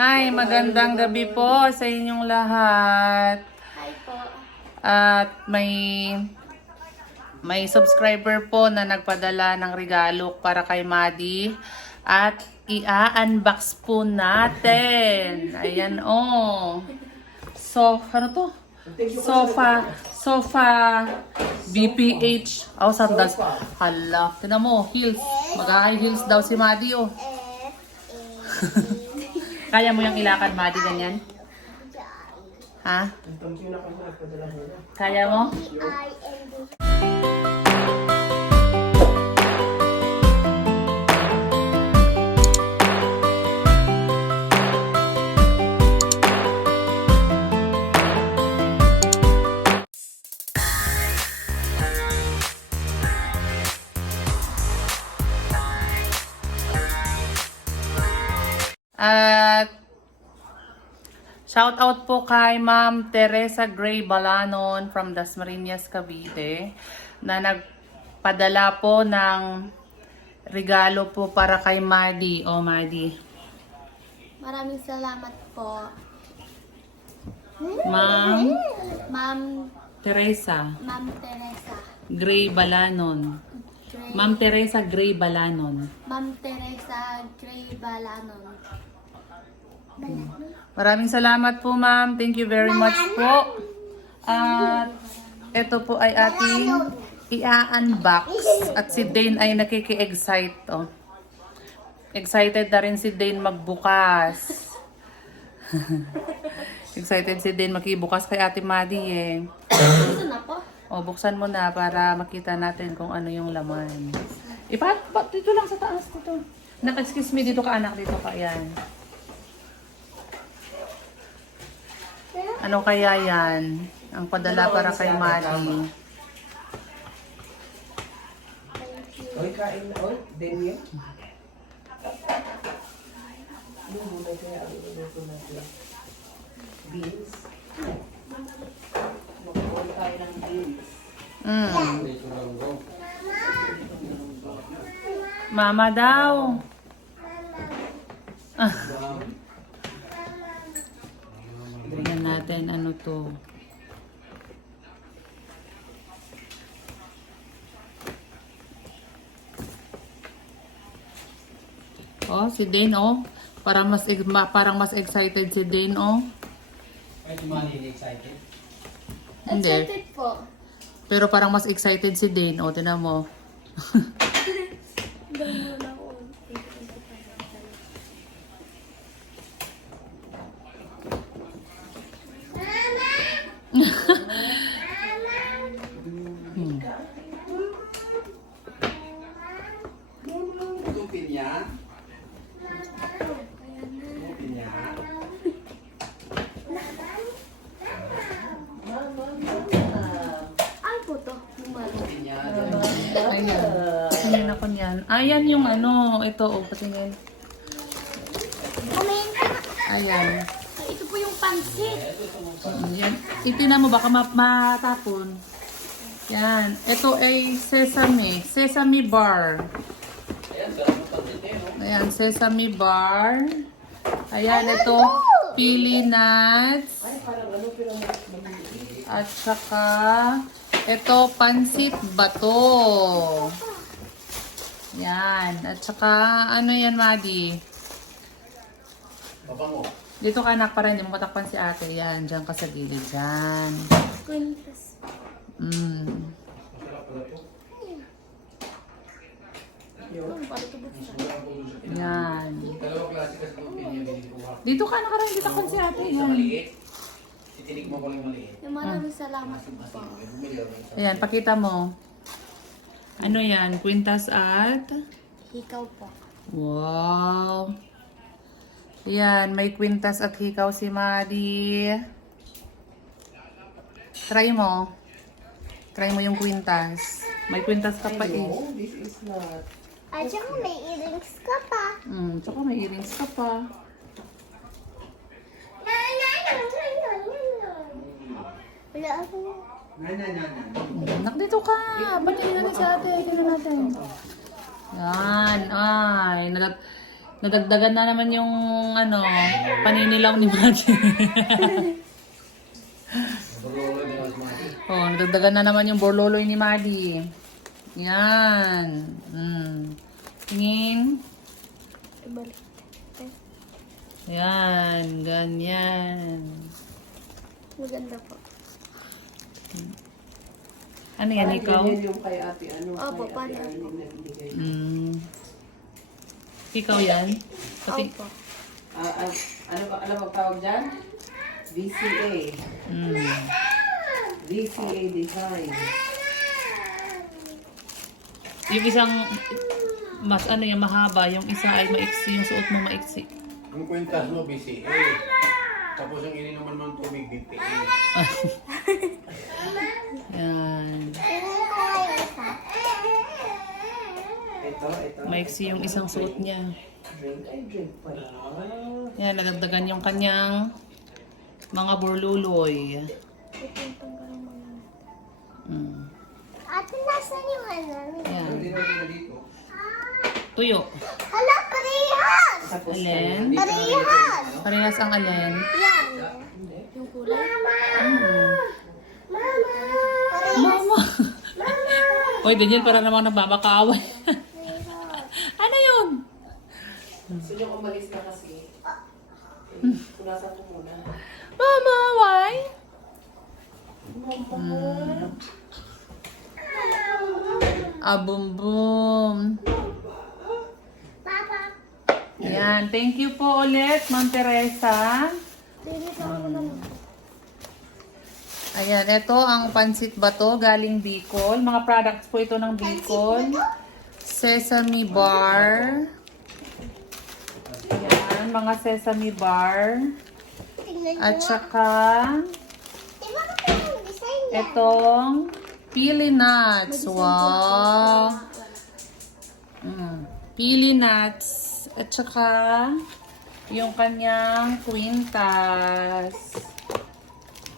Hi, magandang gabi po sa inyong lahat. Hi po. At may subscriber po na nagpadala ng regalo para kay Maddie. At i-unbox po natin. Ayan oh. So, ano to? Sofa BPH. Oh, sandas. Hala, tinan mo, heels. Mag-high heels daw si Maddie oh. Kaya mo yung ilakad, Maddie, ganyan? Ha? Kaya mo? At shout out po kay Ma'am Teresa Gray Balanon from Dasmariñas, Cavite na nagpadala po ng regalo po para kay Maddie. Oh, Maddie. Maraming salamat po. Ma'am Ma'am Teresa Teresa. Gray Balanon. Ma'am Teresa Gray Balanon. Ma'am Teresa Gray Balanon. Maraming salamat po, ma'am. Thank you very much po. At ito po ay ating i-unbox. At si Dane ay nakiki-excite. Oh. Excited na rin si Dane magbukas. Excited si Dane magbukas kay Ate Maddie eh. Ito na po. O, buksan mo na para makita natin kung ano yung laman. Dito lang sa taas. Dito. Excuse me, dito ka anak. Dito ka, yan. Ano kaya yan? Ang padala para kay Maddie. Oy, kain na. Oy, Daniel. Lumulay kaya ang uluto natin. Beans. Makukuha tayo ng beans. Mama daw. Tingnan natin ano to. Oh, si Dane oh. Parang mas excited si Dane oh. Ay, tumali excited. Hindi. Excited po. Pero parang mas excited si Dane oh, tinan mo. Tupin niya. Tupin niya. Ay po to. Tupin niya. Ayan. Tingnan ako niyan. Ayan yung ano. Ito oh, patingin. Ayan. Ay, ito po yung pansit. Yan. Itingnan mo baka matapon. Yan. Ito ay sesame. Sesame bar. Ayan, sesame bar. Ayan, ito pili nuts. At saka ito pansit bato. Yan. At saka ano yan, Maddie? Pabango. Dito ka anak para hindi mo matakpan si ate. Yan, dyan ka sa gilid. Yan. Quintas. Yan. Dalawang klase kasi tupin niya binikuha. Dito ka nakarang dito kan si ate. Sa Yan. maliit. Titinik mo ko lang maliit. Maraming salamat po. Ayan, pakita mo. Ano yan? Quintas at? Ikaw po. Wow. Yan, may kwintas at hikaw si Maddie. Try mo. Try mo yung kwintas. May kwintas ka pa eh. No, this is not. At saka may earrings ka pa. Tsaka may earrings ka pa. Wala ako. Nak, dito ka. Ba't tingnan natin si ate? Tingnan natin. Yan. Ay, Nadagdagan na naman yung ano, paninilaw ni Mati. Borlolo ni Mas Mati. Oh, nadagdagan na naman yung borloloy ni Madi. Yan. Tingin. Ibalik. Yan, ganyan. Maganda po. Ano yan, ikaw? Ganyan yung kay ate, ano, Opo, kay paano ate po? Arlene na binigay. Ikaw yan? Pati, Opo. Ano bang tawag dyan? VCA. VCA design. yung isang, mas ano yung mahaba, yung isa ay maiksi, yung suot mo maiksi. Yung kwintas mo, BCA. Tapos yung ininuman mo ng tubig, BPA. Yan. Ito. Maiksi yung isang suot niya. Drink ay drink pala. Yan, nadagdagan yung kanyang mga borluloy. Ito yung panggalang mga. Ate, nasan yung ano? Yan. Hindi na ito dito. Tuyo. Hala, parehas! Tapos Alin? Parehas! Parehas ang alin. Yan. Yung kulay. Mama! Uy, Daniel, para namang nagmamakaaway. Ano yun? gusto nyo umalis na kasi. Punasan ko muna. Mama, why? Bum bum. Papa. Yan, thank you po ulit, Ma'am Teresa. Pili pa ako naman. Ayan, ito ang pansit bato galing Bicol. Mga products po ito ng Bicol. Sesame bar. Ayan, mga sesame bar. Tingnan nyo. At saka, Diba ka pa yung design niya? itong pili nuts. Wow. Pili nuts. At saka, yung kanyang quintas.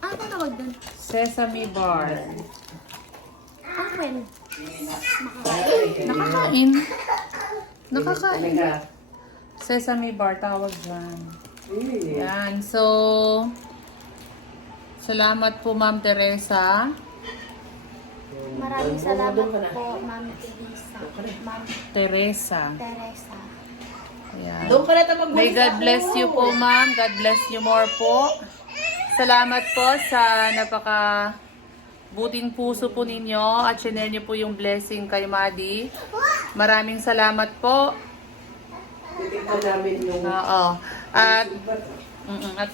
Ano tawag doon? Sesame bar. Open. Nakakain. Nakakain. Talaga. Sesame bar tawag dyan. Yan. So, salamat po Ma'am Teresa. Maraming salamat po, Ma'am Teresa. Ma'am Teresa. Teresa. Ayan. Doon ka na tapag May God bless you po ma'am. God bless you more po. Salamat po sa napaka buting puso po ninyo at sinare niyo po yung blessing kay Madi. Maraming salamat po. Titikman namin yung Oo. At, at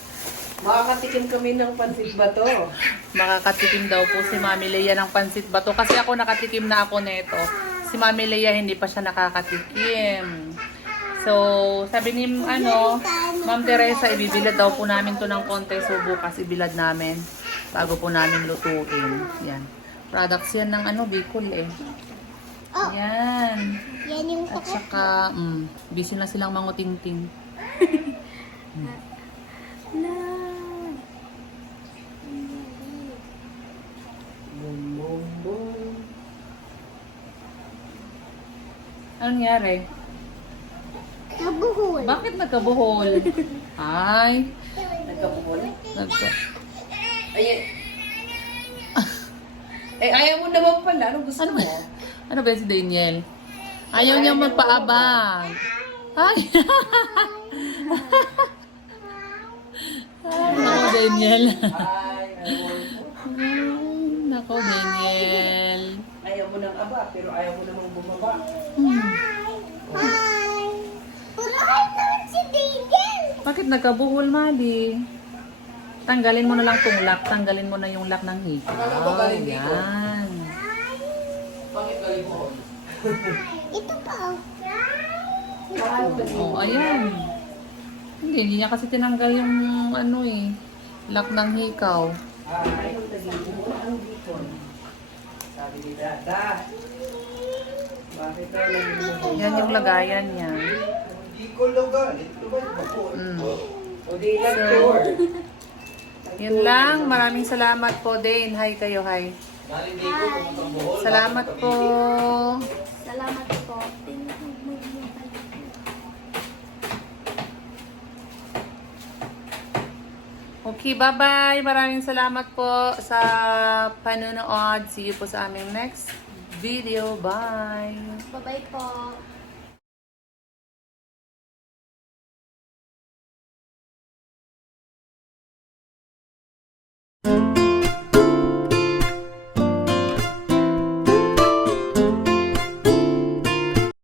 makakatikim kami ng pansit bato. makakatikim daw po si Mami Leia ng pansit bato. Kasi ako nakatikim na ako neto. Si Mami Leia hindi pa siya nakakatikim. So, sabi ni Ma'am Teresa, ibibilad daw po namin to ng konti. So, bukas ibilad namin bago po namin lutuin. Yan. Products yan ng Bicol eh. Oh. Yan. Yan yung At saka, busy na silang manguting-ting. Boom, boom, boom. Anong nangyari? nabuhol. Bakit nagkabuhol? Ay, Nagkabuhol? nagka... Ay, ayaw mo naman pala. Ano gusto Ano mo? ba? Ano ba si Daniel? Ayaw niya magpaabang. Ay! Ay, nako Daniel. Ay, Nako Daniel. ayaw mo ng aba, pero ayaw mo namang bumaba. Hi! Puro hype naman si Daniel! Bakit nagkabuhol, Madi? Tanggalin mo na lang tong lock. Tanggalin mo na yung lock ng hikaw. Akala ko galing dito. Yan. Bakit galing mo? Ito pa. Oh, ayan. Hindi niya kasi tinanggal yung lock ng hikaw. Ayaw tagin mo ang dito. Sabi ni Dada. Bakit tayo lang Yan yung lagayan niya. Hindi ko lugar. Ito ba yung bako? O di lang tour. Yun lang. Maraming salamat po, Dane. Hi kayo, hi. Galing dito, pumunta Bohol. Salamat po. Salamat po. Okay, bye-bye. Maraming salamat po sa panonood. See you po sa aming next video. Bye! Bye-bye po.